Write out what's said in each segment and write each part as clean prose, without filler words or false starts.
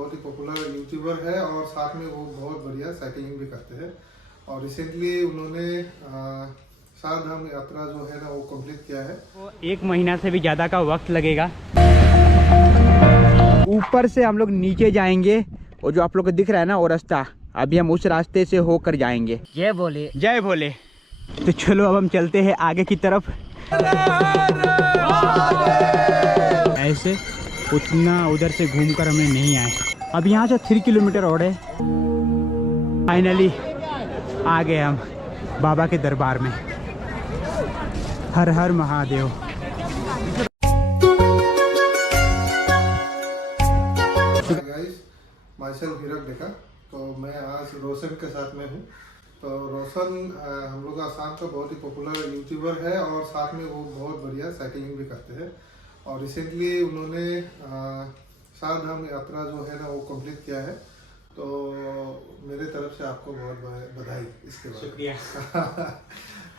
बहुत ही popular YouTuber है और साथ में वो बहुत बढ़िया साइकिलिंग भी करते हैं। और रिसेंटली उन्होंने चार धाम यात्रा जो है ना वो कंप्लीट किया है। 1 महीना से भी ज़्यादा का वक्त लगेगा। ऊपर से हम लोग नीचे जाएंगे और जो आप लोग को दिख रहा है ना वो रास्ता, अभी हम उस रास्ते से होकर जाएंगे। जय भोले जय भोले। तो चलो अब हम चलते हैं आगे की तरफ। ऐसे उतना उधर से घूमकर हमें नहीं आए। अब यहाँ से 3 किलोमीटर और है। फाइनली आ गए हम बाबा के दरबार में। हर हर महादेव। गाइस, माइसेल्फ हीरक देखा। तो मैं आज रोशन के साथ में हूँ। तो रोशन हम लोग आसाम का बहुत ही पॉपुलर यूट्यूबर है और साथ में वो बहुत बढ़िया साइकिलिंग भी करते हैं। और रिसेंटली उन्होंने चार धाम यात्रा जो है ना वो कंप्लीट किया है। तो मेरे तरफ से आपको बहुत बधाई इसके बाद। शुक्रिया।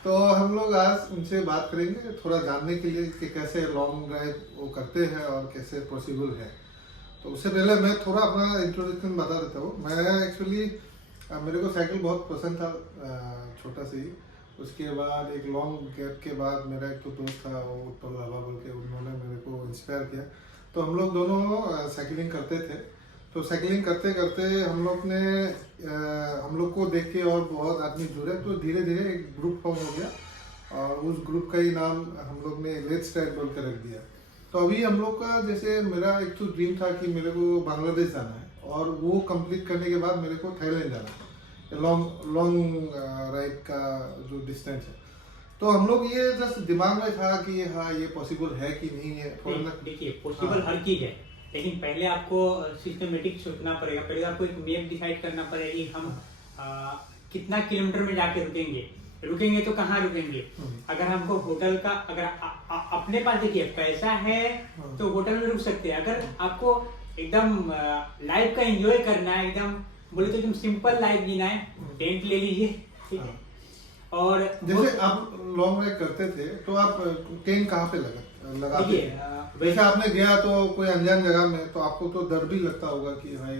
तो हम लोग आज उनसे बात करेंगे थोड़ा जानने के लिए कि कैसे लॉन्ग ड्राइव वो करते हैं और कैसे पॉसिबल है। तो उससे पहले मैं थोड़ा अपना इंट्रोडक्शन बता देता हूँ। मैं एक्चुअली मेरे को साइकिल बहुत पसंद था छोटा से ही। उसके बाद एक लॉन्ग गैप के बाद मेरा एक तो दोस्त था वो उत्पल लाला बोल के, उन्होंने मेरे को इंस्पायर किया। तो हम लोग दोनों साइकिलिंग करते थे। तो साइकिलिंग करते करते हम लोग को देख के और बहुत आदमी जुड़े। तो धीरे धीरे एक ग्रुप फॉर्म हो गया और उस ग्रुप का ही नाम हम लोग ने लेट्स राइड बोल कर रख दिया। तो अभी हम लोग का जैसे मेरा एक तो ड्रीम था कि मेरे को बांग्लादेश जाना है और वो कंप्लीट करने के बाद मेरे को थाईलैंड जाना है। लॉन्ग राइड का जो डिस्टेंस है। तो हम लोग ये जस्ट दिमाग में था कि हाँ ये पॉसिबल है कि नहीं है। देखिए पॉसिबल हर चीज है, लेकिन पहले आपको सिस्टमेटिक सोचना पड़ेगा। पहले आपको एक मैप डिसाइड करना पड़ेगा कि हम कितना किलोमीटर में जाके रुकेंगे तो कहाँ रुकेंगे। अगर हमको होटल का अगर अपने पास देखिए पैसा है तो होटल में रुक सकते हैं। अगर आपको एकदम लाइफ का एंजॉय करना है, एकदम बोले तो एकदम सिंपल लाइफ जीना है, टेंट ले लीजिए, ठीक है। और जैसे आप लॉन्ग राइड करते थे तो आप टेंट कहाँ पे लगा वैसे आपने गया तो कोई अनजान जगह में तो आपको तो डर भी लगता होगा कि भाई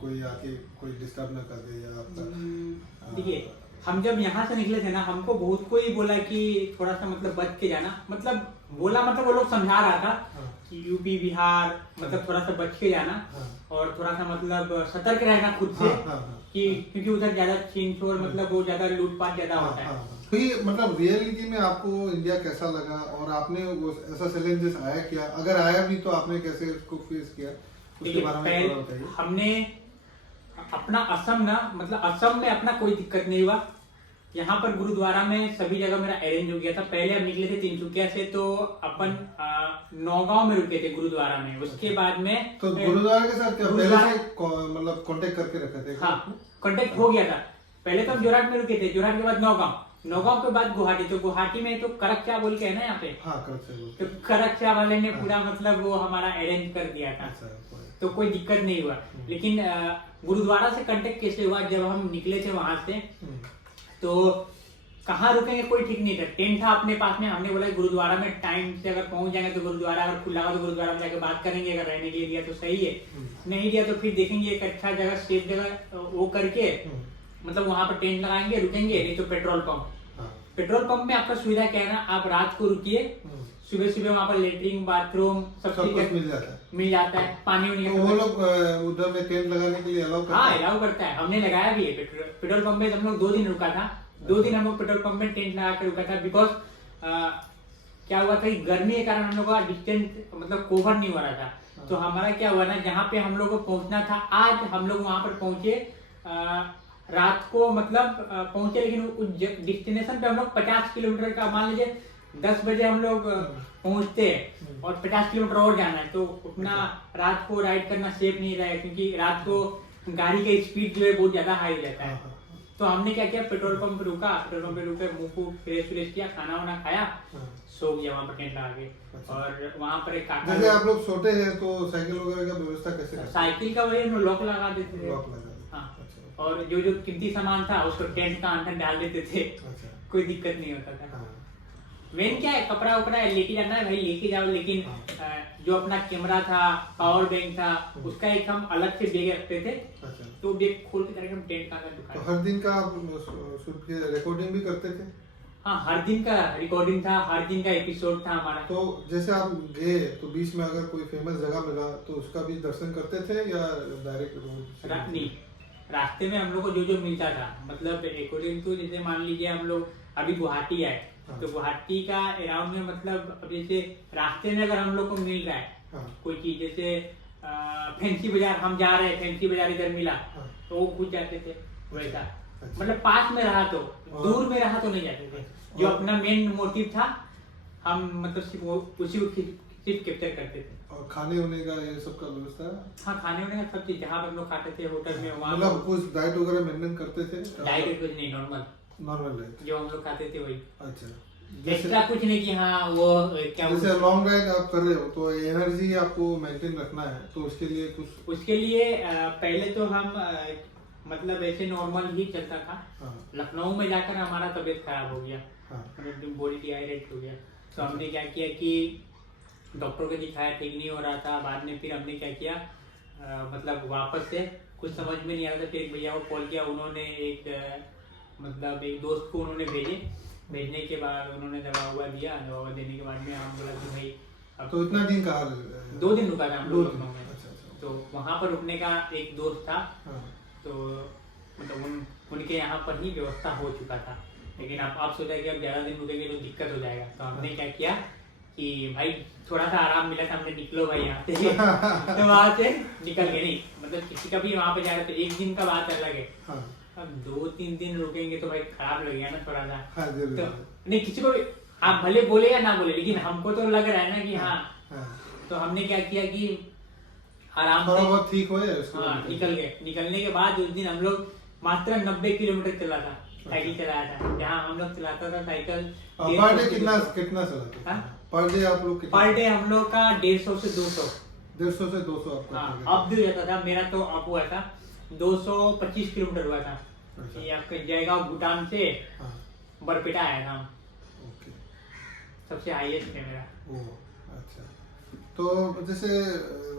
कोई आके कोई डिस्टर्ब ना कर दे या आपका। देखिए हम जब यहाँ से निकले थे ना, हमको बहुत कोई बोला कि थोड़ा सा मतलब बच के जाना, मतलब बोला मतलब वो लोग समझा रहा था कि यूपी बिहार मतलब थोड़ा सा बच के जाना और थोड़ा सा मतलब सतर्क रहना खुद से कि क्योंकि उधर ज्यादा छीन छोड़ मतलब वो ज्यादा लूटपाट ज्यादा होता है। तो ये मतलब रियलिटी में आपको इंडिया कैसा लगा और आपने वो ऐसा चैलेंजेस आया क्या? अगर आया भी तो आपने कैसे उसको फेस किया उसके बारे में थोड़ा बताइए। हमने अपना असम ना मतलब असम में अपना कोई दिक्कत नहीं हुआ। यहाँ पर गुरुद्वारा में सभी जगह मेरा अरेंज हो गया था। पहले हम निकले थे तिनसुकिया से तो अपन नौगांव में रुके थे गुरुद्वारा में। उसके बाद में तो गुरुद्वारा के साथ क्या पहले से मतलब कांटेक्ट करके रखे थे? हाँ कांटेक्ट हो गया था। पहले तो हम जोरहाट में रुके थे, जोरहाट के बाद नौगांव के बाद गुवाहाटी। तो गुवाहाटी में तो करकचा बोल के है ना यहाँ पे। हाँ करकचा। तो करकचा वाले ने पूरा मतलब वो हमारा अरेंज कर दिया था। तो कोई दिक्कत नहीं हुआ। लेकिन गुरुद्वारा से कांटेक्ट कैसे हुआ, जब हम निकले थे वहां से तो कहाँ रुकेंगे कोई ठीक नहीं था। टेंट था अपने पास में। हमने बोला गुरुद्वारा में टाइम से अगर पहुंच जाएंगे तो गुरुद्वारा अगर खुला हो तो गुरुद्वारा में जाकर बात करेंगे। अगर रहने के लिए दिया तो सही है, नहीं दिया तो फिर देखेंगे एक अच्छा जगह सेफ जगह वो करके मतलब वहां पर टेंट लगाएंगे, रुकेंगे। नहीं तो पेट्रोल पंप में आपका सुविधा क्या है ना, आप रात को रुकिए, सुबह सुबह वहाँ पर लेटरिन बाथरूम सब चीज मिल जाता है। पानी वानी वो लोग उधर में टेंट लगाने के लिए अलाउ करता है? हाँ अलाउ करता है। हमने लगाया भी है पेट्रोल पंप में। हम लोग 2 दिन रुका था। 2 दिन हम लोग पेट्रोल पंप में टेंट लगा कर रुका था। बिकॉज क्या हुआ था कि गर्मी के कारण हम लोग का डिस्टेंस मतलब कवर नहीं हो रहा था। तो हमारा क्या हुआ ना, जहाँ पे हम लोग को पहुंचना था आज हम लोग वहां पर पहुंचे रात को मतलब पहुंचे। लेकिन उस डेस्टिनेशन पे हम लोग 50 किलोमीटर का मान लीजिए 10 बजे हम लोग पहुंचते हैं और 50 किलोमीटर और जाना है। तो उतना रात को राइड करना सेफ नहीं रहेगा क्योंकि रात को गाड़ी का स्पीड जो है बहुत ज्यादा हाई रहता है। तो हमने क्या किया, पेट्रोल पंप रुका, पेट्रोल पंप पे रुके, मुंह को फ्रेश किया, खाना वाना खाया, सो गया वहाँ पर टेंट लगा के। और वहाँ पर एक काका, जैसे आप लोग सोते हैं तो साइकिल वगैरह का व्यवस्था कैसे करते हैं? साइकिल का वही हम लॉक लगा देते थे। हाँ, और जो कीमती सामान था उसको टेंट का अंदर डाल देते थे। कोई दिक्कत नहीं होता था। मेन क्या है, कपड़ा उपड़ा लेके जाना है भाई, लेके जाओ, लेकिन जो अपना कैमरा था, पावर बैंक था, उसका एक हम अलग से बैग रखते थे। अच्छा, तो बैग खोल के करके हम टेंट का अंदर तो दुकान। हर दिन का आप शूट के रिकॉर्डिंग भी करते थे? हाँ, हर दिन का रिकॉर्डिंग था, हर दिन का एपिसोड था हमारा। तो जैसे आप गए तो बीच में अगर कोई फेमस जगह मिला तो उसका भी दर्शन करते थे या डायरेक्ट रोड? नहीं, रास्ते में हम लोग को जो जो मिलता था, मतलब अकॉर्डिंग टू, जैसे मान लीजिए हम लोग अभी गुवाहाटी आए, हाँ। तो गुवाहाटी का अराउंड में, मतलब अब जैसे रास्ते में अगर हम लोग को मिल रहा है हाँ। कोई चीज, जैसे फैंसी बाजार हम जा रहे हैं, फैंसी बाजार इधर मिला, हाँ। तो वो पूछ जाते थे वैसा। अच्छा। मतलब पास में रहा तो, हाँ। दूर में रहा तो नहीं जाते थे। जो अपना मेन मोटिव था, हम मतलब सिर्फ उसी को सिर्फ कैप्चर करते थे। और खाने होने का ये सब का व्यवस्था? हाँ, खाने वाने का सब चीज, जहाँ पे हम लोग खाते थे होटल में, वहाँ मतलब कुछ डाइट वगैरह मेंटेन करते थे? डाइट कुछ नहीं, नॉर्मल नॉर्मल डाइट जो हम लोग खाते थे वही। अच्छा। एक्स्ट्रा कुछ नहीं कि हाँ वो क्या जैसे लॉन्ग राइड आप कर रहे हो तो एनर्जी आपको मेंटेन रखना है, तो उसके लिए कुछ? उसके लिए पहले तो हम मतलब ऐसे नॉर्मल ही चलता था। हाँ। लखनऊ में जाकर हमारा तबीयत खराब हो गया, हाँ। मतलब बॉडी डिहाइड्रेट हो गया। तो हमने क्या किया कि डॉक्टर को दिखाया, ठीक नहीं हो रहा था। बाद में फिर हमने क्या किया, मतलब वापस से कुछ समझ में नहीं आ रहा था, फिर एक भैया को कॉल किया, उन्होंने मतलब एक दोस्त को उन्होंने भेजने के बाद उन्होंने दवा हुआ दिया। दवा देने के बाद में हम बोला कि भाई अब तो इतना दिन कहा? 2 दिन रुका था हम लोग लखनऊ में। अच्छा, अच्छा। तो वहाँ पर रुकने का एक दोस्त था, हाँ। तो मतलब उनके यहाँ पर ही व्यवस्था हो चुका था। लेकिन आप सोचा कि अब ज्यादा दिन रुकेंगे तो दिक्कत हो जाएगा। तो हमने क्या किया कि भाई थोड़ा सा आराम मिला था, हमने निकलो भाई यहाँ से। तो वहाँ से निकल गए। नहीं मतलब किसी का भी वहाँ पे जा रहे थे, एक दिन का बात अलग है, हाँ। अब 2-3 दिन रुकेंगे तो भाई खराब लगेगा ना थोड़ा सा। हाँ, जरूर। तो नहीं, किसी को भी आप भले बोले या ना बोले, लेकिन हमको तो लग रहा है ना कि हाँ। हाँ। तो हमने क्या किया कि आराम थोड़ा से बहुत ठीक हो जाए उसके हाँ बाद निकल गए। निकलने के बाद उस दिन हम लोग मात्र 90 किलोमीटर चला था, साइकिल चलाया था। जहाँ हम लोग चलाता था साइकिल पर डे कितना चलाते थे? हाँ? पर डे आप लोग पर डे हम लोग का 150 से 200। 150 से 200 आपका? हाँ, अब भी हो जाता था। मेरा तो अब हुआ था 225 किलोमीटर हुआ था। अच्छा। ये आपके जयगांव भूटान से हाँ। बरपेटा आया था। ओके। सबसे हाईएस्ट है मेरा। ओ, अच्छा। तो जैसे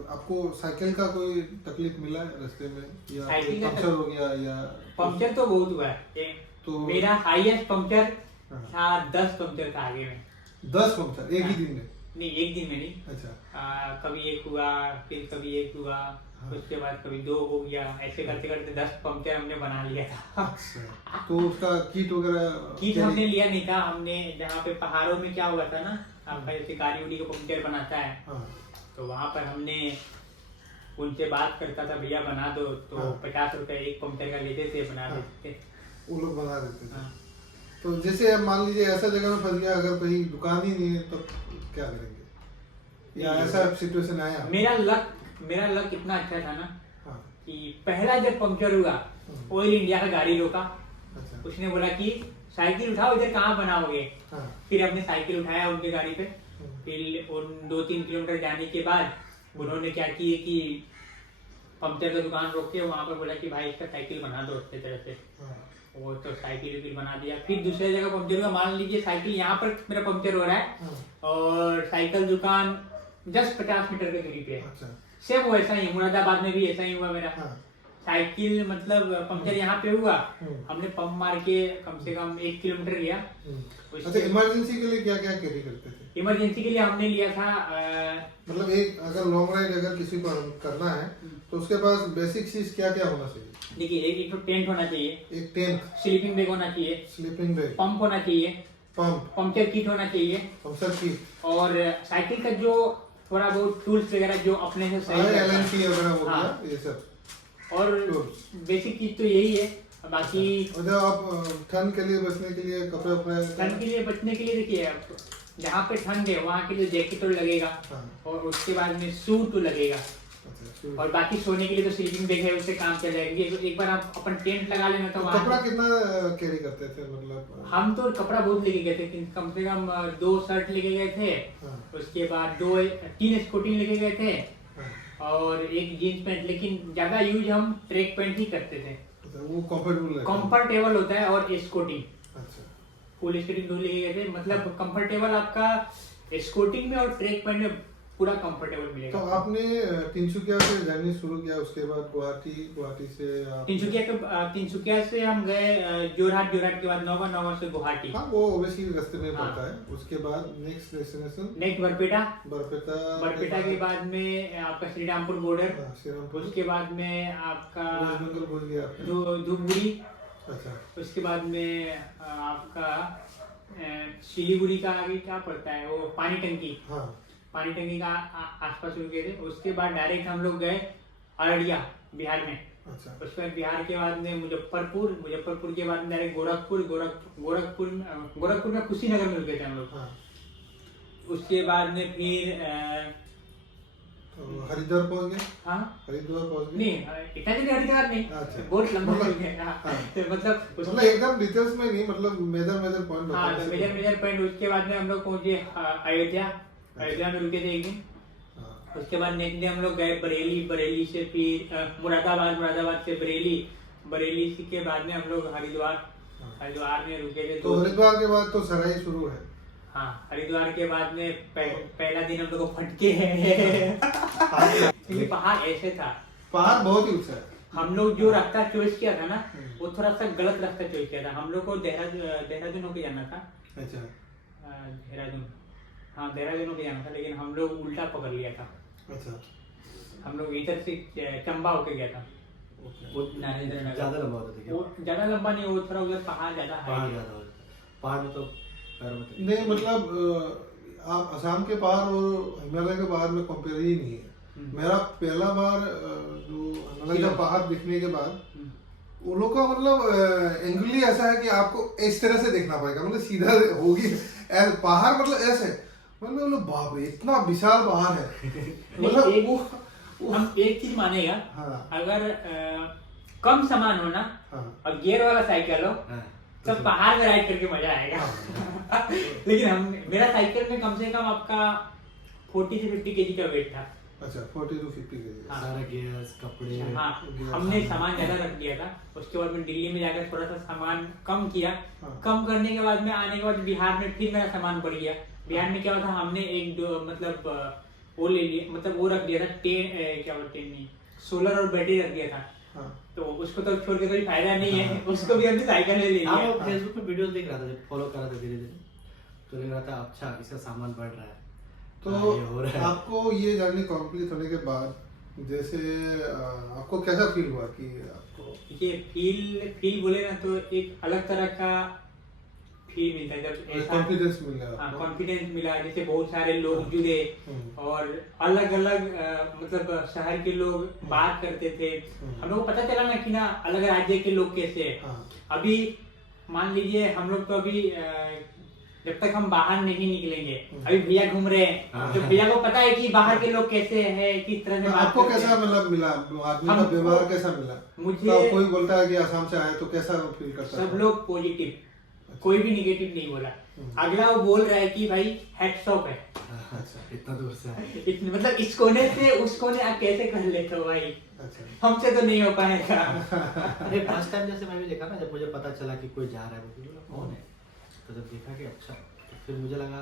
आपको साइकिल का कोई तकलीफ मिला है रास्ते में, या साइकिल का पंक्चर हो गया या? पंक्चर तो बहुत हुआ है। तो मेरा हाईएस्ट पंक्चर हाँ। था 10 पंक्चर था आगे में। 10 पंक्चर एक ही दिन में? नहीं, एक दिन में नहीं। अच्छा। कभी एक हुआ, फिर कभी एक हुआ, हाँ। उसके बाद कभी 2 हो गया। ऐसे करते करते 10 पंक्चर हमने बना लिया था। अच्छा। तो उसका किट वगैरह? किट हमने लिया नहीं था। हमने जहाँ पे पहाड़ों में क्या हुआ था ना, आपका जैसे गाड़ी उड़ी को पंक्चर बनाता है, हाँ। तो वहाँ पर हमने उनसे बात करता था, भैया बना दो, तो हाँ। 50 रुपए एक पंक्चर का लेते थे, बना हाँ। देते थे। वो लोग बना देते थे। हाँ। तो जैसे अब मान लीजिए ऐसा जगह में फंस गया, अगर कहीं दुकान ही नहीं है तो क्या करेंगे, या ऐसा सिचुएशन आया? मेरा लक इतना अच्छा था ना हाँ। कि पहला जब पंक्चर हुआ, ऑयल इंडिया का गाड़ी रोका। अच्छा। उसने बोला कि साइकिल उठाओ, इधर कहाँ बनाओगे। हाँ। फिर हमने साइकिल उठाया उनके गाड़ी पे। फिर उन 2-3 किलोमीटर जाने के बाद उन्होंने क्या किए कि पंक्चर का दुकान रोक के वहाँ पर बोला कि भाई इसका साइकिल बना दो अच्छे तरह से। हाँ। वो तो साइकिल बना दिया। फिर दूसरे जगह पंक्चर हुआ, मान लीजिए साइकिल यहाँ पर मेरा पंक्चर हो रहा है हाँ। और साइकिल दुकान जस्ट 50 मीटर की दूरी पे है। अच्छा। सेम वैसा ही मुरादाबाद में भी ऐसा ही हुआ मेरा। हाँ। साइकिल मतलब पंक्चर यहाँ पे हुआ, हम्म। हमने पंप मार के कम से कम 1 किलोमीटर गया। अच्छा, इमरजेंसी के लिए क्या क्या कैरी करते थे? इमरजेंसी के लिए हमने लिया था मतलब एक अगर लॉन्ग राइड अगर किसी को करना है तो उसके पास बेसिक चीज क्या क्या होना चाहिए? देखिए, एक तो टेंट होना चाहिए, एक टेंट, स्लीपिंग बैग होना चाहिए, स्लीपिंग बैग, पंप होना चाहिए, पंप, पंक्चर किट होना चाहिए, पंक्चर किट, और साइकिल का जो थोड़ा बहुत टूल्स वगैरह जो अपने से सही रहता है। LNC वगैरह हो हाँ। गया, ये सब। और बेसिक चीज तो यही है। बाकी मतलब आप ठंड के लिए बचने के लिए कपड़े वपड़े? ठंड के लिए बचने के लिए देखिए, आप जहाँ पे ठंड है वहाँ के लिए जैकेट तो लगेगा, हाँ। और उसके बाद में सूट तो लगेगा, अच्छा, शूज। और बाकी सोने के लिए तो स्लीपिंग बैग है, उससे काम चल जाएंगे। तो एक बार आप अपन टेंट लगा लेना तो वहाँ कपड़ा कितना कैरी करते थे मतलब? हम तो कपड़ा बहुत लेके गए थे, कम से कम 2 शर्ट लेके गए थे। हाँ। उसके बाद 3 स्पोर्टिंग लेके गए थे, हाँ। और एक जीन्स पैंट। लेकिन ज्यादा यूज हम ट्रैक पैंट ही करते थे, अच्छा, वो कंफर्टेबल रहता है? कंफर्टेबल होता है, और स्पोर्टिंग। अच्छा। फुल स्केटिंग शूज लेके गए थे, मतलब कंफर्टेबल आपका स्केटिंग में और ट्रैक पैंट में पूरा कंफर्टेबल तो मिलेगा। आपने तिनसुकिया से जर्नी शुरू किया, उसके बाद गुवाहाटी से आप तिनसुकिया से हम गए जोरहाट, जोरहाट के बाद नौगा, नौगा से गुवाहाटी, हाँ वो ओवैसी रास्ते में हाँ। पड़ता है। उसके बाद next destination next Barpeta, Barpeta Barpeta के बाद में आपका श्री रामपुर बॉर्डर, हाँ, श्रीरामपुर, उसके बाद में आपका वेस्ट बंगाल भूल गया आपने। धूपगुड़ी, अच्छा उसके बाद में आपका सिलीगुड़ी का आगे क्या पड़ता है वो पानी टंकी, हाँ पानी टंकी का आसपास रुके थे। उसके बाद डायरेक्ट हम लोग गए अररिया बिहार में, अच्छा उसके बाद बिहार के बाद में मुजफ्फरपुर, मुजफ्फरपुर के बाद में डायरेक्ट गोरखपुर में कुशीनगर में रुके थे हम लोग। हाँ उसके बाद में फिर तो हरिद्वार पहुंच गए, हाँ हरिद्वार पहुंच गए। नहीं इतना जल्दी हरिद्वार नहीं, अच्छा। बहुत लंबा चल मतलब- गया। हाँ। तो मतलब मतलब एकदम डिटेल्स में नहीं, मतलब मेजर पॉइंट हाँ बता तो दीजिए। Major point. उसके बाद में हम लोग पहुंचे अयोध्या, अयोध्या में रुके थे एक दिन। हाँ, उसके बाद नेक्स्ट डे हम लोग गए बरेली, बरेली से फिर मुरादाबाद, मुरादाबाद से बरेली, बरेली के बाद में हम लोग हरिद्वार, हरिद्वार में रुके थे। तो हरिद्वार के बाद तो सराई शुरू है। हाँ हरिद्वार के बाद में पहला दिन हम लोग को फटके हैं क्योंकि पहाड़ ऐसे था, पहाड़ बहुत ही ऊंचा है। हम लोग जो रास्ता चॉइस किया था ना वो थोड़ा सा गलत रास्ता चॉइस किया था। हम लोग को देहरादून होके जाना था, अच्छा देहरादून, हाँ देहरादून होके जाना था, लेकिन हम लोग उल्टा पकड़ लिया था। अच्छा हम लोग इधर से चंबा होके गया था। वो ज्यादा लंबा होता था क्या? वो ज्यादा लंबा नहीं, वो थोड़ा उधर पहाड़ ज्यादा पहाड़ है। ज्यादा होता था, पहाड़ में तो पैरों में तकलीफ नहीं मतलब आप असम के पहाड़ और हिमालय के पहाड़ में कंपेयर ही नहीं है। मेरा पहला बार जो हिमालय का पहाड़ दिखने के बाद वो लोग का मतलब एंगुली ऐसा है कि आपको इस तरह से देखना पड़ेगा, मतलब सीधा होगी पहाड़, मतलब ऐसे मतलब बाप रे इतना विशाल पहाड़ है। मतलब वो हम एक चीज मानेगा, हाँ अगर कम सामान हो ना हाँ और गियर वाला साइकिल हो हाँ, तो पहाड़ में राइड करके मजा आएगा। लेकिन हम मेरा साइकिल में कम से कम आपका 40 से 50 केजी का वेट था। अच्छा 40 to 50 kg। हाँ। सारा गैस कपड़े हाँ हमने सामान ज्यादा रख दिया था। उसके बाद में दिल्ली में जाकर थोड़ा सा सामान कम किया। हाँ। कम करने के बाद में आने के बाद बिहार में फिर मेरा सामान बढ़ गया। बिहार में क्या हुआ था, हमने एक दो मतलब वो ले लिया, मतलब वो रख दिया था क्या बोलते हैं, सोलर और बैटरी रख दिया था। हाँ तो उसको तो छोड़ के कोई फायदा नहीं है, उसको भी हमने साइकिल में ले हाँ, लिया। मैं फेसबुक पे वीडियोस देख रहा था, फॉलो कर रहा था धीरे धीरे, तो लग रहा था अच्छा इसका सामान बढ़ रहा है। तो हाँ, ये हो रहा है। आपको ये जर्नी कंप्लीट होने के बाद जैसे आपको कैसा फील हुआ कि आपको ये फील बोले ना तो एक अलग तरह का फील मिलता है जब ऐसा कॉन्फिडेंस मिल गया आपको? कॉन्फिडेंस मिला, जैसे बहुत सारे लोग जुड़े और अलग अलग मतलब शहर के लोग बात करते थे। हम लोग को पता चला ना कि ना अलग राज्य के लोग कैसे हैं। हाँ। अभी मान लीजिए हम लोग तो अभी जब तक हम बाहर नहीं निकलेंगे, अभी भैया घूम रहे हैं तो भैया को पता है कि बाहर के लोग कैसे हैं, किस तरह से बात आपको करते कैसा हैं। मतलब मिला, आदमी का हमको- व्यवहार कैसा मिला? मुझे तो कोई बोलता है कि असम से आए तो कैसा फील करता है? सब लोग पॉजिटिव, कोई भी निगेटिव नहीं बोला। अगला वो बोल रहा है कि भाई हैट्स ऑफ है, अच्छा इतना दूर से आए। मतलब इस कोने से उस कोने आप कैसे कर लेते हो भाई, अच्छा हमसे तो नहीं हो पाएगा। अरे फर्स्ट टाइम जैसे मैं भी देखा ना, जब मुझे पता चला कि कोई जा रहा है, मुझे बोला कौन है, तो जब देखा कि अच्छा, तो फिर मुझे लगा,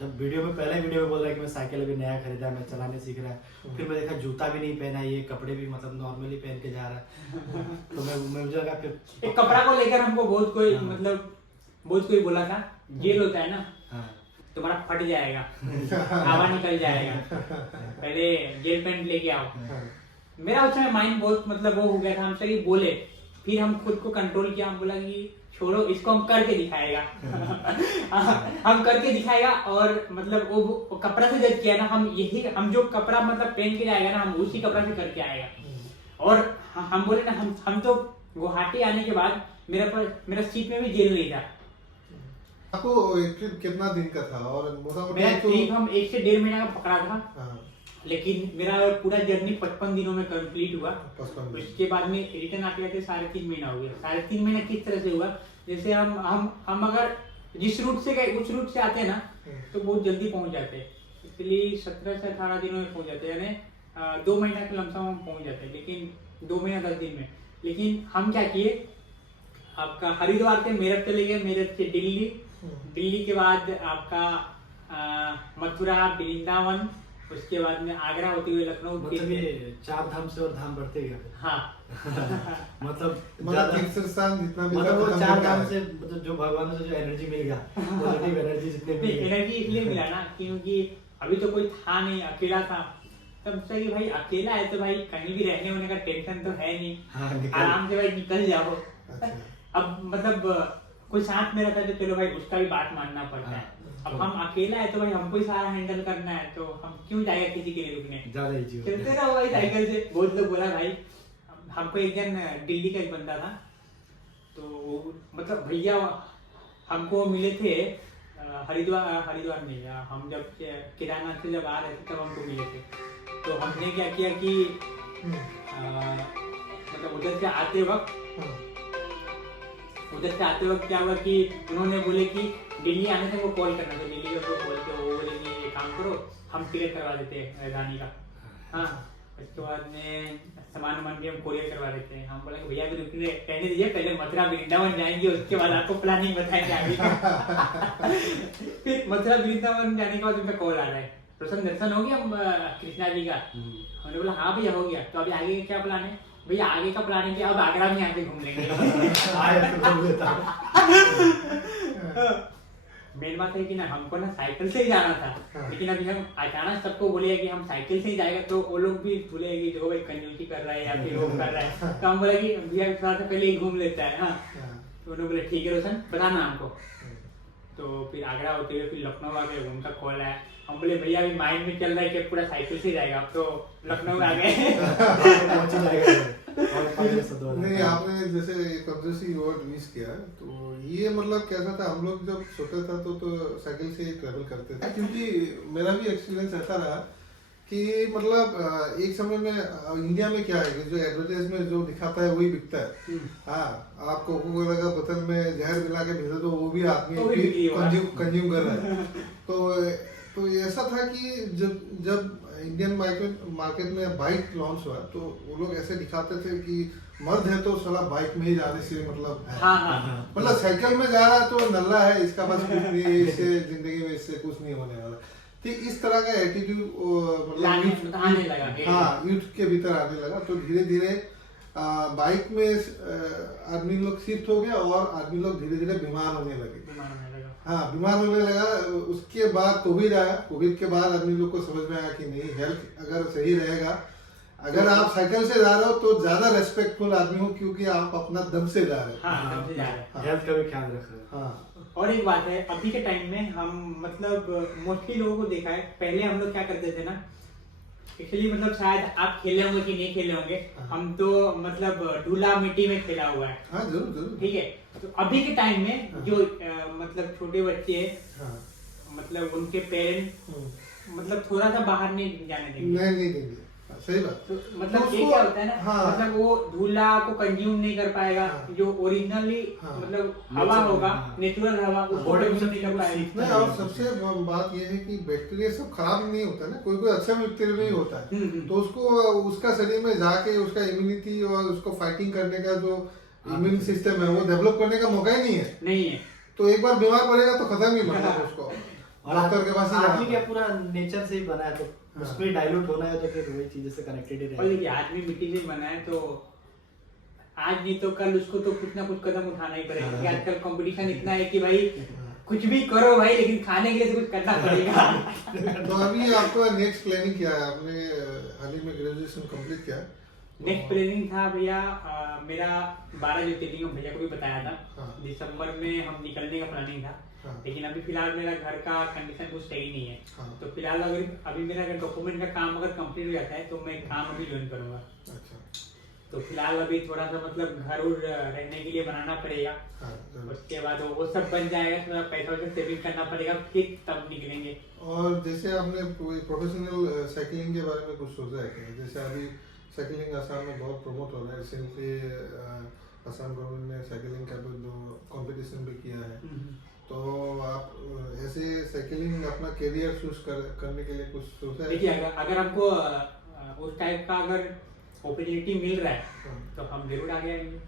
जब वीडियो में पहले वीडियो में बोल रहा है कि मैं साइकिल अभी नया खरीदा, मैं चलाने सीख रहा है, फिर मैं देखा जूता भी नहीं पहना, ये कपड़े भी मतलब नॉर्मली पहन के जा रहा है, तो मैं मुझे लगा फिर एक कपड़ा को लेकर हमको बहुत कोई हाँ। मतलब बहुत कोई बोला था, जेल होता है ना, हाँ तुम्हारा फट जाएगा, हवा निकल जाएगा, पहले जेल पैंट लेके आओ। मेरा उस समय माइंड बहुत मतलब वो हो गया था, हमसे कि बोले, फिर हम खुद को कंट्रोल किया, हम बोला कि छोड़ो इसको, हम करके दिखाएगा। हम करके दिखाएगा और मतलब वो कपड़ा से जज किया ना, हम जो कपड़ा मतलब पहन के जाएगा ना, हम उसी कपड़ा से करके आएगा। और हम बोले ना, हम तो गुवाहाटी आने के बाद मेरा सीट में भी जेल नहीं था। आपको ट्रिप कितना दिन का था और मोटा-मोटी मेरा तो ट्रिप हम 1 से 1.5 महीना का पकड़ा था, हाँ, लेकिन मेरा पूरा जर्नी 55 दिनों में कंप्लीट हुआ। 55 दिन। उसके बाद में रिटर्न आते आते 3.5 महीना हो गया। 3.5 महीना किस तरह से हुआ, जैसे हम अगर जिस रूट से गए उस रूट से आते हैं ना तो बहुत जल्दी पहुंच जाते हैं, इसलिए 17 से 18 दिनों में पहुंच जाते हैं, यानी 2 महीना के लमसम हम पहुंच जाते हैं, लेकिन 2 महीना 10 दिन में। लेकिन हम क्या किए, आपका हरिद्वार से मेरठ चले गए, मेरठ से दिल्ली, दिल्ली के बाद आपका मथुरा, वृंदावन, उसके बाद में आगरा होते हुए लखनऊ। मतलब ये 4 धाम से और धाम बढ़ते गया फिर। हाँ मतलब मतलब तीर्थस्थान जितना भी था, मतलब वो खत्म 4 करके धाम आए। से मतलब जो भगवान से जो एनर्जी मिल गया, पॉजिटिव एनर्जी जितने मिल गए। एनर्जी इसलिए मिला ना क्योंकि अभी तो कोई था नहीं, अकेला था। तब से कि भाई अकेला है तो भाई कहीं भी रहने होने का टेंशन तो है नहीं, हाँ, निकल। आराम से भाई निकल जाओ। अच्छा। अब मतलब कोई साथ में रहता है तो चलो भाई उसका भी बात मानना पड़ता है। अब हम अकेला है तो भाई हमको ही सारा हैंडल करना है, तो हम क्यों जाएगा किसी के लिए रुकने। ज्यादा ही जीवन चलते रहो भाई साइकिल से। बहुत लोग बोला भाई, हमको एक जन दिल्ली का एक बंदा था, तो मतलब भैया हमको मिले थे हरिद्वार में। हम जब केदारनाथ से जब आ रहे थे तब हमको मिले थे। तो हमने क्या किया कि मतलब उधर से आते वक्त क्या हुआ कि उन्होंने बोले कि दिल्ली आने से वो कॉल करना, तो दिल्ली का कॉल के वो बोले कि ये काम करो, हम टिकट करवा देते हैं राजधानी का। हाँ, उसके बाद में सामान वामान भी हम कोरियर करवा देते हैं। हम बोले भैया अभी रुकने रहने दीजिए, पहले मथुरा वृंदावन जाएंगे, उसके बाद आपको प्लानिंग बताएंगे आगे का। फिर मथुरा वृंदावन जाने के बाद उनका कॉल आ रहा है, प्रसन्न दर्शन हो गया हम कृष्णा जी का। हमने बोला हाँ भैया हो गया, तो अभी आगे का क्या प्लान है? भैया आगे का प्लान है कि अब आगरा में आके घूम लेंगे। मेन बात है कि ना हमको ना साइकिल से ही जाना था, लेकिन अभी हम अचानक सबको बोले कि हम साइकिल से ही जाएगा, तो वो लोग भी बोले कि देखो भाई कंजूसी कर रहा है या फिर वो कर रहा है। तो हम बोले कि भैया थोड़ा सा पहले ही घूम लेता है। हाँ, तो उन्होंने बोले ठीक है रोशन बताना हमको। तो फिर आगरा होते हुए फिर लखनऊ आ गए, उनका कॉल आया। हम बोले भैया अभी माइंड में चल रहा है कि पूरा साइकिल से जाएगा, अब तो लखनऊ आ गए। नहीं, आपने जैसे कंजूसी वर्ड यूज किया, तो ये मतलब कैसा था, हम लोग जब छोटे था तो साइकिल से ट्रेवल करते थे। क्योंकि मेरा भी एक्सपीरियंस ऐसा रहा कि मतलब एक समय में इंडिया में क्या है कि जो एडवर्टाइज में जो दिखाता है वही बिकता है। हाँ, आप कोको कोला का बोतल में जहर मिला के भेजो तो वो भी आदमी कंज्यूम कर रहा है। तो ऐसा था कि जब इंडियन मार्केट में बाइक लॉन्च हुआ, तो वो लोग ऐसे दिखाते थे कि मर्द है तो साला बाइक में ही जाने से मतलब है। हाँ। मतलब साइकिल में जा रहा है तो नल्ला है, इसका बस कुछ नहीं है, इससे जिंदगी में इससे कुछ नहीं होने वाला। तो इस तरह का एटीट्यूड मतलब आने लगा। हाँ, यूथ के भीतर आने लगा। तो धीरे धीरे बाइक में आदमी लोग शिफ्ट हो गया और आदमी लोग धीरे धीरे बीमार होने लगे। हाँ, बीमार होने लगा। उसके बाद कोविड आया। कोविड के बाद आदमी लोग को समझ में आया कि नहीं, हेल्थ अगर सही रहेगा, अगर आप साइकिल से जा रहे हो तो ज्यादा रेस्पेक्टफुल आदमी हो, क्योंकि आप अपना दम से जा रहे हो। हाँ, दम से जा रहे हैं। हेल्थ का भी ख्याल रख रहे हैं। हाँ। और एक बात है, अभी के टाइम में हम मतलब मोस्टली लोगों को देखा है, पहले हम लोग क्या करते थे ना, एक्चुअली मतलब शायद आप खेले होंगे कि नहीं खेले होंगे, हम तो मतलब धूला मिट्टी में खेला हुआ है। हाँ, जरूर। ठीक है, तो अभी के टाइम में जो मतलब छोटे बच्चे हैं, मतलब उनके पेरेंट्स मतलब थोड़ा सा बाहर नहीं जाने देंगे। नहीं देंगे। सही बात। तो मतलब ये क्या होता है ना, हाँ। मतलब वो धूला को कंज्यूम नहीं कर पाएगा। हाँ। जो ओरिजिनली मतलब हवा होगा, नेचुरल हवा, उसको कंज्यूम नहीं कर पाएगा। नहीं, और सबसे बात यह है कि बैक्टीरिया सब खराब नहीं होता है ना, कोई अच्छा बैक्टीरिया नहीं होता है। तो उसको उसका शरीर में जाके उसका इम्यूनिटी और उसको फाइटिंग करने का जो इम्यून सिस्टम है वो डेवलप करने का मौका ही नहीं है। तो एक बार बीमार पड़ेगा तो खत्म ही मतलब उसको डॉक्टर के पास ही आदमी क्या पूरा नेचर से ही बना है, तो उसमें डाइल्यूट होना है, तो फिर वही चीजें से कनेक्टेड ही और रहेगा। देखिए आदमी मिट्टी से बना है, तो आज नहीं तो कल उसको तो कुछ ना कुछ कदम उठाना ही पड़ेगा। क्योंकि आजकल कंपटीशन इतना है कि भाई कुछ भी करो भाई, लेकिन खाने के लिए तो कुछ करना पड़ेगा। तो अभी आपका नेक्स्ट प्लानिंग क्या है? आपने हाल ही में ग्रेजुएशन कंप्लीट किया? नेक्स्ट प्लानिंग था भैया मेरा 12 ज्योतिर्लिंग भैया को भी बताया था। हाँ। दिसंबर में हम निकलने का प्लानिंग था। हाँ। लेकिन अभी फिलहाल मेरा घर का कंडीशन कुछ सही नहीं है। हाँ। तो फिलहाल अभी मेरा अगर डॉक्यूमेंट का काम अगर कंप्लीट हो जाता है तो मैं काम अभी ज्वाइन करूंगा। अच्छा। तो फिलहाल अभी थोड़ा सा मतलब घर उर रहने के लिए बनाना पड़ेगा। हाँ, जरूर। उसके बाद वो सब बन जाएगा, थोड़ा पैसा वैसा सेविंग करना पड़ेगा, फिर तब निकलेंगे। और जैसे आपने कोई प्रोफेशनल साइकिलिंग के बारे में कुछ सोचा है क्या? जैसे अभी साइकिलिंग असम में बहुत प्रमोट हो रहा है। रिसेंटली असम गवर्नमेंट ने साइकिलिंग का कंपटीशन भी किया है। तो आप ऐसे साइकिलिंग अपना करियर चूज करने के लिए कुछ सोचा है? देखिए अगर हमको उस टाइप का अगर अपॉर्चुनिटी मिल रहा है तो हम जरूर आगे आएंगे।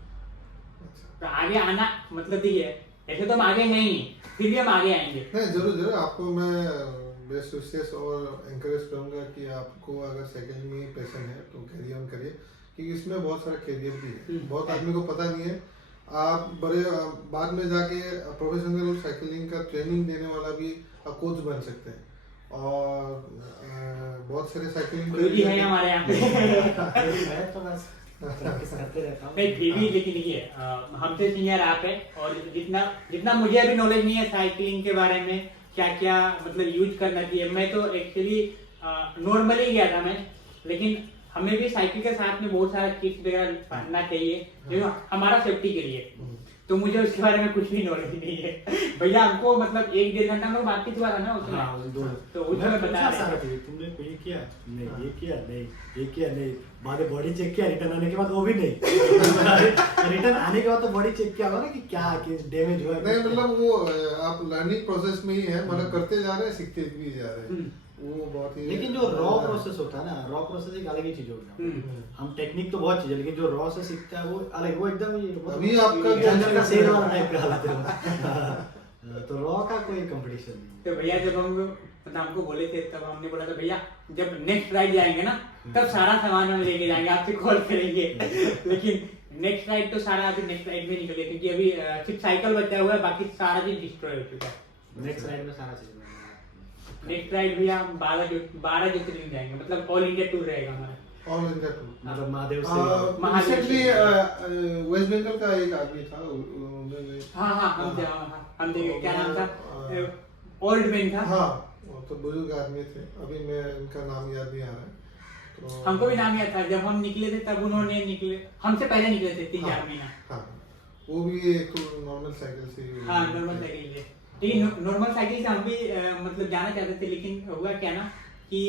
तो आगे आना मतलब देखिए ऐसे तो हम आगे हैं ही, फिर भी हम आगे आएंगे। नहीं जरूर जरूर, आपको मैं बेस्ट विशेस और एंकरेज करूंगा कि आपको अगर साइकिलिंग में पैशन है तो कैरी ऑन करिए, क्योंकि इसमें बहुत सारा कैरियर भी है। बहुत आदमी को पता नहीं है, आप बड़े बाद में जाके प्रोफेशनल साइकिलिंग का ट्रेनिंग देने वाला भी कोच बन सकते हैं। और बहुत सारे साइकिलिंग कोई भी है हमारे यहाँ पे मैं तो बस प्रैक्टिस करते रहता हूँ। नहीं फिर भी लेकिन देखिए हमसे सीनियर आप है, और जितना जितना मुझे अभी नॉलेज नहीं है साइकिलिंग के बारे में, क्या क्या मतलब यूज करना चाहिए, मैं तो एक्चुअली नॉर्मली गया था मैं, लेकिन हमें भी साइकिल के साथ में बहुत सारा किट वगैरह पहनना चाहिए जो हमारा सेफ्टी के लिए। तो मुझे उसके बारे में कुछ भी नॉलेज नहीं है भैया। हमको मतलब 1-1.5 घंटा में बातचीत हुआ था ना उसमें, तो उसमें बता रहे थे तुमने ये किया नहीं, ये किया नहीं, ये किया नहीं, बाद में बॉडी चेक किया, रिटर्न आने के बाद वो भी नहीं रिटर्न आने के बाद तो बॉडी चेक किया होगा ना कि क्या डैमेज हुआ है। नहीं मतलब वो आप लर्निंग प्रोसेस में ही है, मतलब करते जा रहे हैं, सीखते भी जा रहे हैं, वो बहुत ही। लेकिन जो रॉ प्रोसेस होता है ना, रॉ प्रोसेस एक अलग ही चीज होता है। हम टेक्निक तो बहुत चीज है, लेकिन जो रॉ से सीखता है वो अलग, वो एकदम ही अभी आपका जंगल का शेर वाला टाइप का हालत है। तो रॉ का कोई कंपटीशन नहीं। तो भैया जब हम मतलब हमको बोले थे तब हमने बोला था भैया जब नेक्स्ट राइड जाएंगे ना तब सारा सामान हम लेके जाएंगे, आपसे कॉल करेंगे लेकिन नेक्स्ट राइड तो सारा अभी नेक्स्ट राइड में निकले, क्योंकि अभी सिर्फ साइकिल बचा हुआ है, बाकी सारा चीज डिस्ट्रॉय हो चुका है। नेक्स्ट राइड में सारा चीज नेक्स्ट राइड भैया हम 12 ज्योतिर्लिंग जाएंगे, मतलब ऑल इंडिया टूर रहेगा हमारा। ऑल इंडिया टूर, मतलब महादेव से रिसेंटली वेस्ट बंगाल का एक आदमी था, उन्होंने हाँ हम देखे क्या नाम था, ओल्ड मैन था। हाँ वो तो बुजुर्ग आदमी थे, अभी मैं इनका नाम याद नहीं आ रहा है। तो हमको भी नाम याद था, जब हम निकले थे तब उन्होंने निकले, हमसे पहले निकले थे 3-4 महीना। हाँ वो भी एक नॉर्मल साइकिल से। हाँ नॉर्मल साइकिल से, लेकिन नॉर्मल साइकिल से हम भी मतलब जाना चाहते थे, लेकिन हुआ क्या ना कि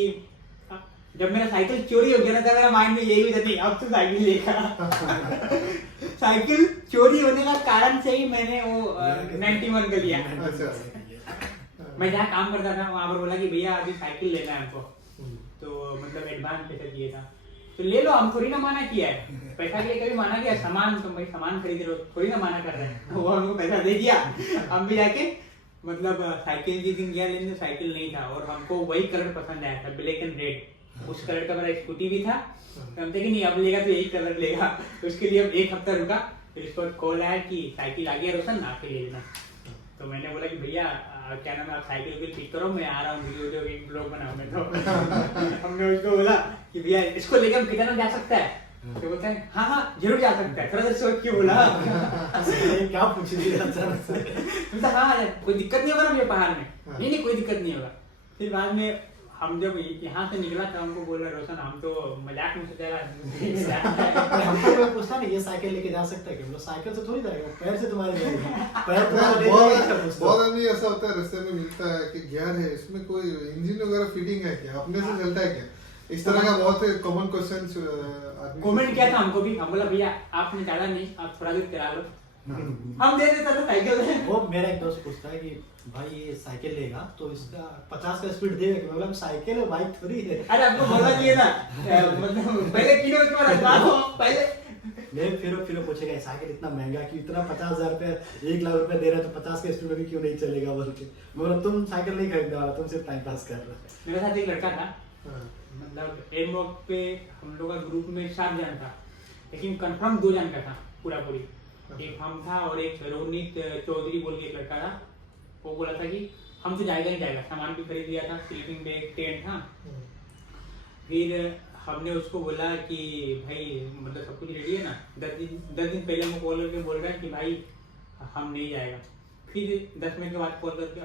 जब मेरा साइकिल चोरी हो गया ना तब मेरा माइंड में यही था नहीं अब तो साइकिल लेगा साइकिल चोरी होने का कारण से ही मैंने वो 91 का लिया। मैं जहाँ काम करता था वहाँ पर बोला कि भैया अभी साइकिल लेना है हमको, तो मतलब एडवांस पैसा चाहिए था, तो ले लो, हम थोड़ी ना माना किया है, पैसा के लिए कभी माना किया, सामान तो भाई सामान खरीद रहे हो, थोड़ी ना माना कर रहे हैं वो हमको पैसा दे दिया। हम भी जाके मतलब साइकिल जिस दिन गया लेने साइकिल नहीं था, और हमको वही कलर पसंद आया था, ब्लैक एंड रेड, उस कलर का मेरा स्कूटी भी था, तो हम थे कि नहीं अब लेगा तो यही कलर लेगा। उसके लिए हम 1 हफ्ता रुका, फिर इस पर कॉल आया कि साइकिल आ गया रोशन आके ले लेना। तो मैंने बोला कि भैया क्या नाम है आप साइकिल भी ठीक करो, मैं आ रहा हूँ वीडियो एक ब्लॉग बनाऊँ मैं तो हमने उसको बोला कि भैया इसको लेकर हम कितना जा सकता है, तो बोलते हैं हाँ जरूर जा सकता है, थोड़ा सा सोच के बोला क्या पूछ लिया अचानक से। हाँ कोई दिक्कत नहीं होगा ना मुझे पहाड़ में, नहीं कोई दिक्कत नहीं होगा। फिर बाद में हम जब यहाँ से निकला था हमको बोल रहे रोशन हम तो मजाक में सोचा रहा हमको कोई पूछता नहीं ये साइकिल लेके जा सकता है कि, साइकिल से थोड़ी जाएगा, पैर से तुम्हारे जाएगा, पैर बहुत आदमी ऐसा होता है रास्ते में मिलता है कि गियर है इसमें कोई इंजन वगैरह फिटिंग है क्या, अपने से चलता है क्या, इस तरह का बहुत कॉमन क्वेश्चन कमेंट किया था हमको भी। हम बोला भैया आपने ज्यादा नहीं आप थोड़ा दूर चला लो, हम दे देता था साइकिल। वो मेरा एक दोस्त पूछता है कि भाई ये साइकिल लेगा तो इसका 50 का स्पीड देगा, मैं बोला साइकिल है बाइक थोड़ी है। अरे आपको बोलना चाहिए ना मतलब पहले किलो उसके बाद पहले नहीं फिर पूछेगा साइकिल इतना महंगा कि इतना 50,000 रुपया 1 लाख रुपया दे रहा है तो 50 के स्पीड में भी क्यों नहीं चलेगा बोल के। बोला तुम साइकिल नहीं खरीदने वाला, तुम सिर्फ टाइम पास कर रहे हो। मेरे साथ एक लड़का था, मतलब एम वॉक पे हम लोग का ग्रुप में 7 जन था, लेकिन कंफर्म 2 जन का था पूरा पूरी, एक हम था और एक रोनित चौधरी बोल के एक लड़का था, वो बोला था कि हम तो जाएगा ही जाएगा, सामान भी खरीद लिया था, स्लीपिंग बैग टेंट था। फिर हमने उसको बोला कि भाई मतलब सब कुछ रेडी है ना, 10 दिन पहले हमको कॉल करके बोल रहा है कि भाई हम नहीं जाएगा। फिर 10 मिनट के बाद कॉल करके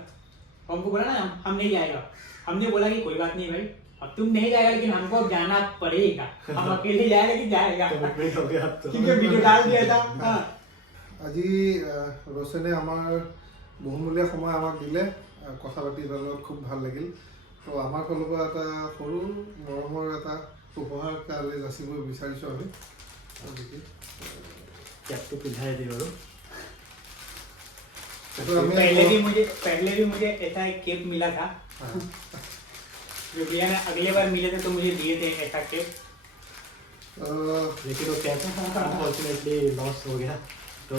हमको बोला ना हम नहीं जाएगा, हमने बोला कि कोई बात नहीं भाई अब तुम नहीं जाएगा लेकिन हमको जाना पड़ेगा, हम अकेले जाए लेकिन जाएगा क्योंकि वीडियो डाल दिया था। আজি रोशने আমাৰ বহুমূলীয়া সময় আমাক দিলে, কথা পাতি পেলাই খুব ভাল লাগিল। তো আমাৰ ফালৰ পৰা এটা সৰু মৰমৰ এটা উপহাৰ কালি যাচিব বিচাৰিছোঁ আমি। कैप तो पिंधाई दी और पहले भी मुझे ऐसा एक केप मिला था जो भैया ने अगले बार मिले थे तो मुझे दिए थे ऐसा केप, लेकिन वो कैप अनफॉर्चुनेटली लॉस हो गया। तो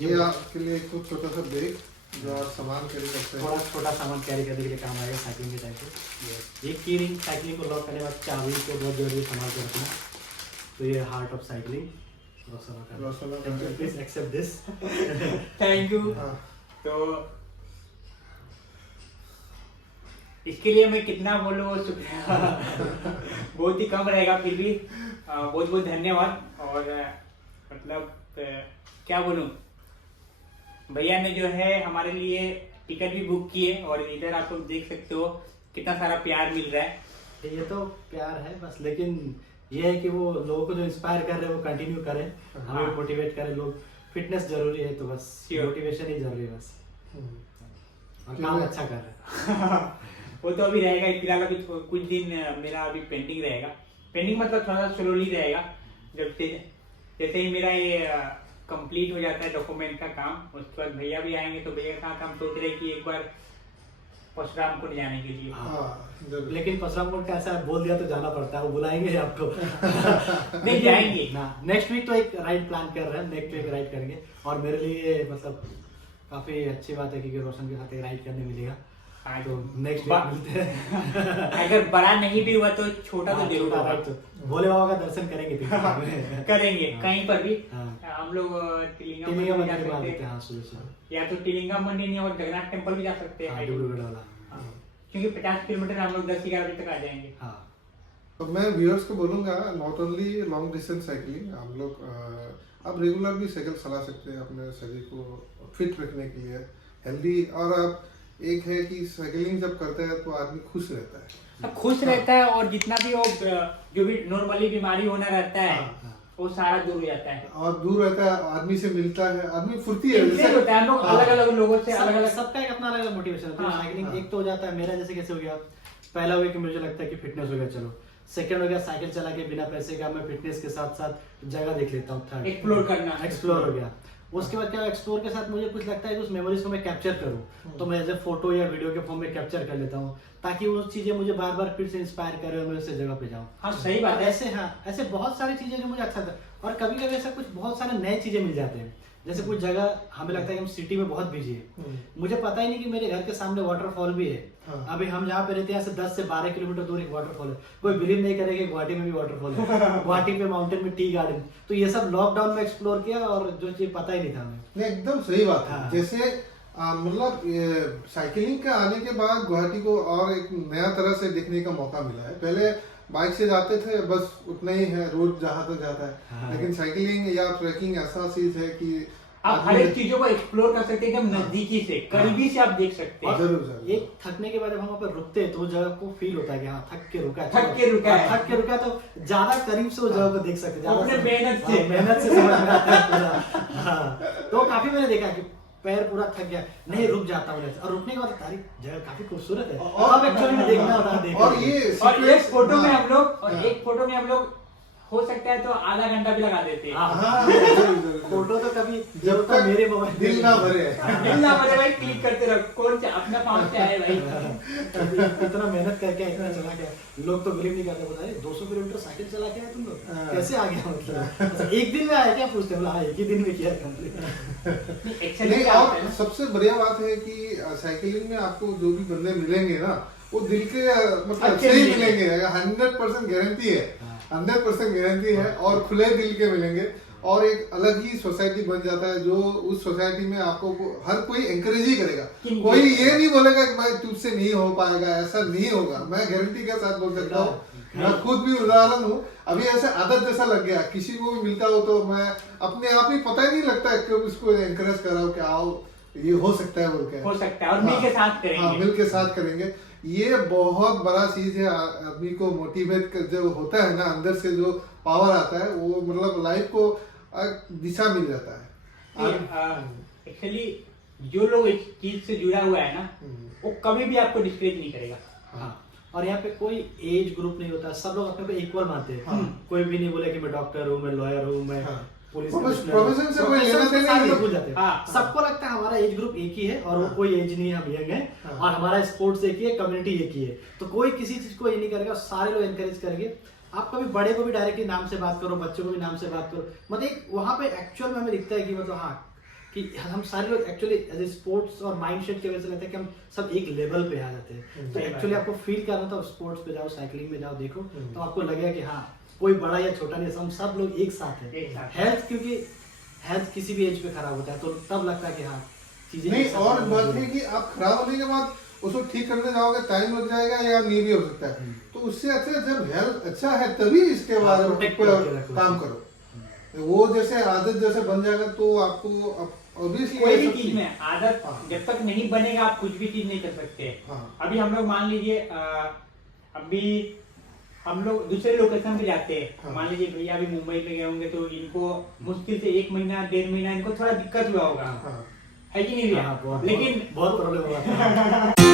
ये आपके लिए एक छोटा सा बैग जो आप सामान कैरी करते हैं। थोड़ा छोटा सामान कैरी करने के लिए काम आएगा साइकिलिंग के टाइम पे। ये की रिंग साइकिलिंग को लॉक करने के बाद चाबी को बहुत जरूरी संभाल के रखना। तो ये हार्ट ऑफ साइकिलिंग रोशना का please accept this. Thank you. हाँ। तो इसके लिए मैं कितना बोलूँ वो शुक्रिया बहुत ही कम रहेगा, फिर भी बहुत बहुत धन्यवाद। और मतलब क्या बोलूँ, भैया ने जो है हमारे लिए टिकट भी बुक किए और इधर आप लोग देख सकते हो कितना सारा प्यार मिल रहा है। ये तो प्यार है बस, लेकिन ये है कि वो लोगों को जो इंस्पायर कर रहे हैं वो कंटिन्यू करें, हमें मोटिवेट करें लोग। फिटनेस जरूरी है तो बस मोटिवेशन ही जरूरी है बस, और काम अच्छा कर रहे हैं। वो तो अभी रहेगा फिलहाल, अभी कुछ दिन मेरा अभी पेंडिंग रहेगा। पेंडिंग मतलब थोड़ा सा स्लोली रहेगा। जब जैसे ही मेरा ये कंप्लीट हो जाता है डॉक्यूमेंट का काम, उसके बाद भैया भी आएंगे। तो भैया के साथ हम सोच रहे हैं कि एक बार परशुराम कुंड जाने के लिए। हाँ, लेकिन परशुराम कुंड का ऐसा बोल दिया तो जाना पड़ता है, वो बुलाएंगे आपको। नहीं जाएंगे ना, नेक्स्ट वीक तो एक राइड प्लान कर रहे हैं, नेक्स्ट वीक राइड करेंगे। और मेरे लिए मतलब काफी अच्छी बात है क्योंकि रोशन के साथ एक राइड करने मिलेगा। हाँ, तो नेक्स्ट वीक मिलते हैं। अगर बड़ा नहीं भी हुआ तो छोटा तो जरूर होगा। तो भोले बाबा का दर्शन करेंगे करेंगे हाँ। कहीं पर भी। हाँ। हम लोग टिलिंगा टिलिंगा मंदिर जा मंदिर सकते देते हैं, हैं, हाँ सुबह सुबह। या तो टिलिंगा मंदिर नहीं और जगन्नाथ टेम्पल भी जा सकते हैं। डिब्रूगढ़ वाला। क्योंकि 50 किलोमीटर हम लोग 10-11 बजे तक आ जाएंगे। हाँ। तो मैं व्यूअर्स को बोलूँगा, not only long distance cycling, हम लोग आप रेगुलर भी साइकिल चला सकते हैं अपने शरीर को फिट रखने के लिए, हेल्दी। और आप एक है कि साइकिलिंग जब करते हैं तो आदमी खुश रहता है। खुश रहता है और जितना भी वो जो भी नॉर्मली बीमारी होना रहता है वो सारा दूर हो जाता है। और दूर रहता है, आदमी से मिलता है, आदमी फुर्ती है। इंटरेस्ट होता है, हम लोग अलग अलग लोगों से अलग अलग। सबका एक अपना अलग मोटिवेशन होता है। हाँ, साइकिलिंग हाँ। एक तो हो जाता है मेरा, जैसे कैसे हो गया, पहला हो गया कि मुझे लगता है कि फिटनेस हो गया, चलो। सेकंड हो गया साइकिल चला के बिना पैसे का मैं फिटनेस के साथ साथ जगह देख लेता हूँ। थर्ड एक्सप्लोर करना। एक्सप्लोर हो गया। उसके बाद क्या, एक्सप्लोर के साथ मुझे कुछ लगता है कि उस मेमोरीज को मैं कैप्चर करूँ, तो मैं एज ए फोटो या वीडियो के फॉर्म में कैप्चर कर लेता हूँ, ताकि वो चीजें मुझे बार बार फिर से इंस्पायर करे और मैं उस जगह पे जाऊँ। हाँ सही बात है। ऐसे हाँ, ऐसे बहुत सारी चीजें जो मुझे अच्छा लगता है। और कभी कभी ऐसा कुछ बहुत सारे नए चीजें मिल जाते हैं, जैसे कुछ जगह हमें लगता है कि हम सिटी में बहुत बिजी है, मुझे पता ही नहीं कि मेरे घर के सामने वाटरफॉल भी है। हाँ। अभी हम जहाँ पे रहते हैं, यहाँ से 10 से 12 किलोमीटर दूर एक वाटरफॉल है। कोई बिलीव नहीं करेगा, गुवाहाटी में भी वाटरफॉल है। गुवाहाटी पे माउंटेन में टी गार्डन। तो ये सब लॉकडाउन में एक्सप्लोर किया और जो चीज पता ही नहीं था हमें। नहीं, एकदम सही बात है। हाँ। जैसे मतलब साइकिलिंग के आने के बाद गुवाहाटी को और एक नया तरह से देखने का मौका मिला है। पहले बाइक से जाते थे, बस उतना ही है, रोड जहाँ तक जाता है। हाँ। लेकिन साइकिलिंग या ट्रैकिंग ऐसा चीज है कि आप हर एक चीजों को एक्सप्लोर कर सकते हैं एकदम नजदीकी से, करीबी से आप देख सकते हैं। जरूर जरूर। एक थकने के बाद जब हम वहाँ पे रुकते हैं तो उस जगह को फील होता है कि हाँ थक के रुका है। थक के रुका है। थक के रुका तो ज्यादा करीब से उस जगह को देख सकते हैं, ज्यादा अपने से- मेहनत से। हाँ, मेहनत से समझ में आता है पूरा। हाँ, तो काफी मैंने देखा कि पैर पूरा थक गया, नहीं रुक जाता हूँ, और रुकने के बाद तारीफ जगह काफी खूबसूरत है। और- अब एक्चुअली में देखना होता है, देखना और होता ये है। और एक फोटो में हाँ, हम लोग और हाँ। एक फोटो में हम लोग हो सकता है तो आधा घंटा भी लगा देते हैं। हाँ, हाँ, जरूर, जरूर। फोटो तो कभी जब तक मेरे मोबाइल दिल ना भरे। दिल ना भरे भाई, क्लिक करते रहो। कौन सा अपना पाँव से आए भाई। इतना मेहनत करके इतना चला के लोग तो बिलीव नहीं करते, बोलते 200 किलोमीटर साइकिल चला के आए तुम लोग, हाँ। कैसे आ गया मतलब एक दिन में आया क्या, पूछते बोला हाँ एक ही दिन में किया कंप्लीट। एक्चुअली नहीं, क्या होता है और ना, सबसे बढ़िया बात है कि साइकिलिंग में आपको जो भी बंदे मिलेंगे ना, वो दिल के मतलब अच्छे अच्छे ही मिलेंगे। मिलेंगे। 100% गारंटी है, हाँ। 100% गारंटी है। और खुले दिल के मिलेंगे, और एक अलग ही सोसाइटी बन जाता है, जो उस सोसाइटी में आपको हर कोई एंकरेज ही करेगा। कोई ये नहीं बोलेगा कि भाई तुझसे नहीं हो पाएगा, ऐसा नहीं होगा। मैं गारंटी के साथ बोल सकता हूँ, मैं खुद भी उदाहरण हूँ। अभी ऐसे आदत जैसा लग गया, किसी को भी मिलता हो तो मैं अपने आप ही पता ही नहीं लगता है क्यों उसको एनकरेज कर रहा हूँ कि आओ ये हो सकता है बोल के। हो सकता है और मिल के साथ करेंगे। हाँ, मिल के साथ करेंगे। ये बहुत बड़ा चीज है। आदमी को मोटिवेट कर जो होता है ना, अंदर से जो पावर आता है, वो मतलब लाइफ को दिशा मिल जाता है। एक्चुअली जो लोग इस चीज से जुड़ा हुआ है ना, वो कभी भी आपको डिस्करेज नहीं करेगा। हाँ, और यहाँ पे कोई एज ग्रुप नहीं होता, सब लोग अपने को इक्वल मानते हैं। हाँ। कोई भी नहीं बोले कि मैं डॉक्टर हूँ, मैं लॉयर हूँ, मैं हाँ। पुलिस प्रोफेशन से कोई लेना देना सारे नहीं। लोग भूल जाते हैं। हाँ। सबको लगता है हमारा एज ग्रुप एक ही है और वो हाँ। कोई एज नहीं है, हम यंग है, हाँ। और हमारा स्पोर्ट्स एक ही है, कम्युनिटी एक ही है। तो कोई किसी चीज को ये नहीं करेगा, सारे लोग एनकरेज करेंगे। आप कभी बड़े को भी डायरेक्टली नाम से बात करो, बच्चे को भी नाम से बात करो, मतलब एक वहाँ पे एक्चुअल में हमें दिखता है कि मतलब हाँ कि हम सारे लोग एक्चुअली एज ए स्पोर्ट्स और माइंडसेट की वजह से लगता है कि हम सब एक लेवल पे आ जाते हैं। तो सही बात एक्चुअली है। आपको फील करना था, स्पोर्ट्स पे जाओ, साइकिलिंग में जाओ, देखो तो आपको लगेगा कि हाँ कोई बड़ा या छोटा नहीं, हम सब लोग एक साथ हैं। एक साथ। हेल्थ, क्योंकि हेल्थ किसी भी एज पे खराब होता है तो तब लगता है कि हाँ चीजें नहीं, एक साथ और होना बात जरूरी है है। कि आप खराब होने के बाद उसको ठीक करने जाओगे, टाइम लग जाएगा या नहीं भी हो सकता है। तो उससे अच्छा जब हेल्थ अच्छा है तभी इसके हाँ, बारे protect में करके रखो काम उसे। करो। वो जैसे आदत जैसे बन जाएगा तो आपको ऑब्वियसली कोई भी चीज में आदत हाँ। जब तक नहीं बनेगा आप कुछ भी चीज नहीं कर सकते। हाँ। अभी हम लोग मान लीजिए अभी हम लोग दूसरे लोकेशन पे जाते हैं। हाँ। मान लीजिए भैया अभी मुंबई पे गए होंगे तो इनको मुश्किल से 1 महीना 1.5 महीना इनको थोड़ा दिक्कत हुआ होगा, हाँ। है कि नहीं भैया? हाँ, बहुत लेकिन बहुत प्रॉब्लम हुआ था।